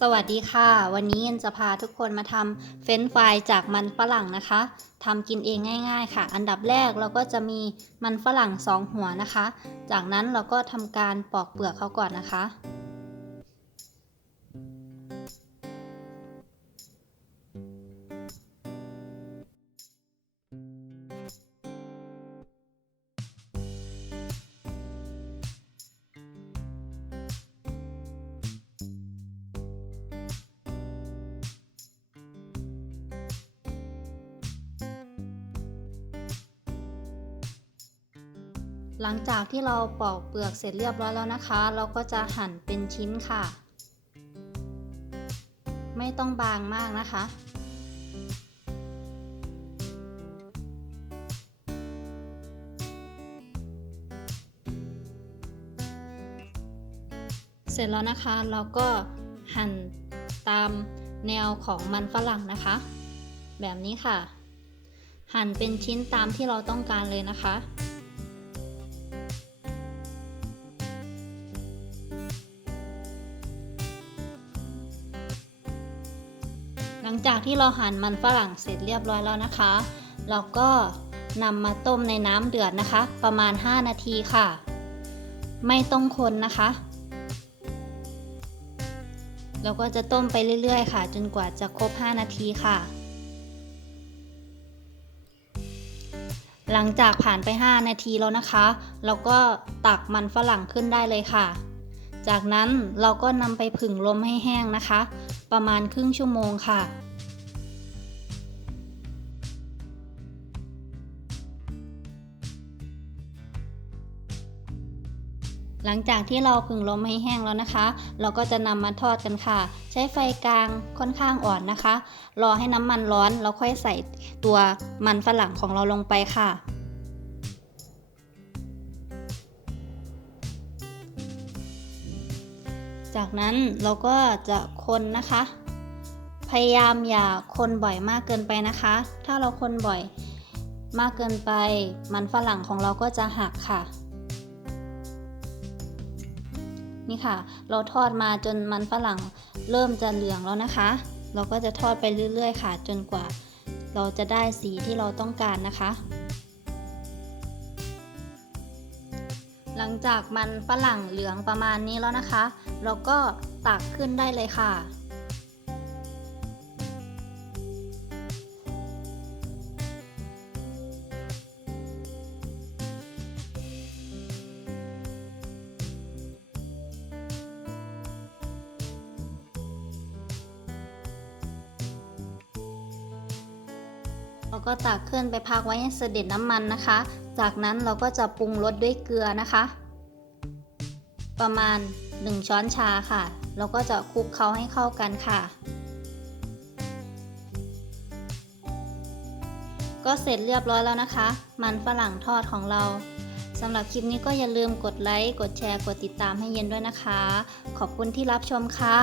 สวัสดีค่ะ วันนี้เย็นจะพาทุกคนมาทำเฟรนช์ฟรายจากมันฝรั่งนะคะทำกินเองง่าย ๆ ค่ะ อันดับแรกเราก็จะมีมันฝรั่งสองหัวนะคะ จากนั้นเราก็ทำการปอกเปลือกเขาก่อนนะคะ หลังจากที่เราปอกเปลือกเสร็จเรียบร้อยแล้วนะคะ เราก็จะหั่นเป็นชิ้นค่ะ ไม่ต้องบางมากนะคะ เสร็จแล้วนะคะเราก็หั่นตามแนวของมันฝรั่งนะคะ แบบนี้ค่ะ หั่นเป็นชิ้นตามที่เราต้องการเลยนะคะ หลังจากที่เราหั่นมันฝรั่งเสร็จเรียบร้อยแล้วนะคะ เราก็นำมาต้มในน้ำเดือดนะคะ ประมาณ 5 นาทีค่ะ ไม่ต้องคนนะคะ เราก็จะต้มไปเรื่อยๆ ค่ะ จนกว่าจะครบ 5 นาทีค่ะ หลังจากผ่านไป 5 นาทีแล้วนะคะ เราก็ตักมันฝรั่งขึ้นได้เลยค่ะ จากนั้นเราก็นำไปผึ่งลมให้แห้งนะคะ ประมาณครึ่งชั่วโมงค่ะ หลังจากที่เราผึ่งลมให้แห้งแล้วนะคะ เราก็จะนำมาทอดกันค่ะ ใช้ไฟกลางค่อนข้างอ่อนนะคะ รอให้น้ำมันร้อนแล้วค่อยใส่ตัวมันฝรั่งของเราลงไปค่ะ จากนั้นเราก็จะคนนะคะ พยายามอย่าคนบ่อยมากเกินไปนะคะ ถ้าเราคนบ่อยมากเกินไป มันฝรั่งของเราก็จะหักค่ะ นี่ค่ะ เราทอดมาจนมันฝรั่งเริ่มจะเหลืองแล้วนะคะ เราก็จะทอดไปเรื่อย ๆ ค่ะ จนกว่า เราจะได้สีที่เราต้องการนะคะ ลังจากมันฝรั่งเหลืองประมาณนี้แล้วนะคะ เราก็ตักขึ้นได้เลยค่ะ เราก็ตักขึ้นไปพักไว้ให้เสด็จน้ำมันนะคะ จากนั้นเราก็จะปรุงรสด้วยเกลือนะคะ ประมาณ 1 ช้อนชาค่ะเราก็จะคลุกเคล้าให้เข้ากันค่ะ ก็เสร็จเรียบร้อยแล้วนะคะ มันฝรั่งทอดของเราสำหรับคลิปนี้ก็อย่าลืมกดไลค์ กดแชร์ กดติดตามให้เย็นด้วยนะคะ ขอบคุณที่รับชมค่ะ